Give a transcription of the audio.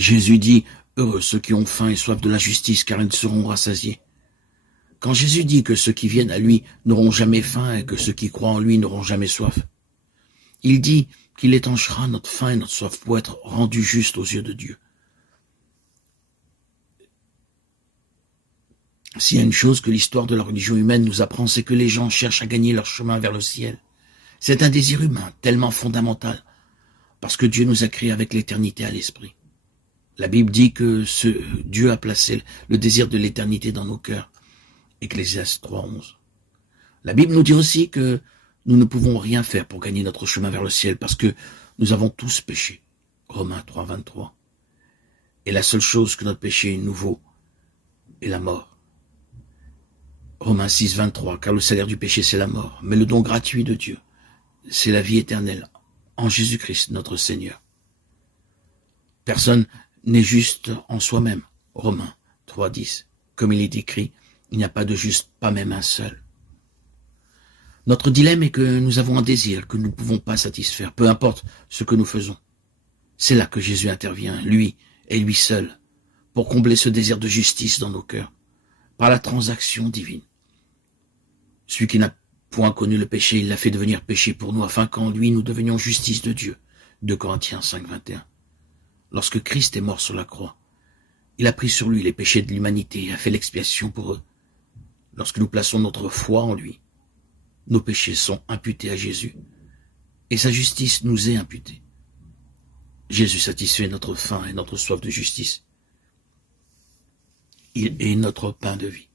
Jésus dit, heureux ceux qui ont faim et soif de la justice, car ils seront rassasiés. Quand Jésus dit que ceux qui viennent à lui n'auront jamais faim et que ceux qui croient en lui n'auront jamais soif, il dit qu'il étanchera notre faim et notre soif pour être rendus justes aux yeux de Dieu. S'il y a une chose que l'histoire de la religion humaine nous apprend, c'est que les gens cherchent à gagner leur chemin vers le ciel. C'est un désir humain tellement fondamental, parce que Dieu nous a créés avec l'éternité à l'esprit. La Bible dit que Dieu a placé le désir de l'éternité dans nos cœurs. Ecclésiaste 3:11. La Bible nous dit aussi que nous ne pouvons rien faire pour gagner notre chemin vers le ciel parce que nous avons tous péché. Romains 3:23. Et la seule chose que notre péché nous vaut est la mort. Romains 6:23. Car le salaire du péché c'est la mort, mais le don gratuit de Dieu c'est la vie éternelle en Jésus-Christ notre Seigneur. Personne n'est juste en soi-même. Romains 3:10. Comme il est écrit, il n'y a pas de juste, pas même un seul. Notre dilemme est que nous avons un désir que nous ne pouvons pas satisfaire, peu importe ce que nous faisons. C'est là que Jésus intervient, lui et lui seul, pour combler ce désir de justice dans nos cœurs, par la transaction divine. Celui qui n'a point connu le péché, il l'a fait devenir péché pour nous, afin qu'en lui nous devenions justice de Dieu. 2 Corinthiens 5:21. Lorsque Christ est mort sur la croix, il a pris sur lui les péchés de l'humanité et a fait l'expiation pour eux. Lorsque nous plaçons notre foi en lui, nos péchés sont imputés à Jésus et sa justice nous est imputée. Jésus satisfait notre faim et notre soif de justice. Il est notre pain de vie.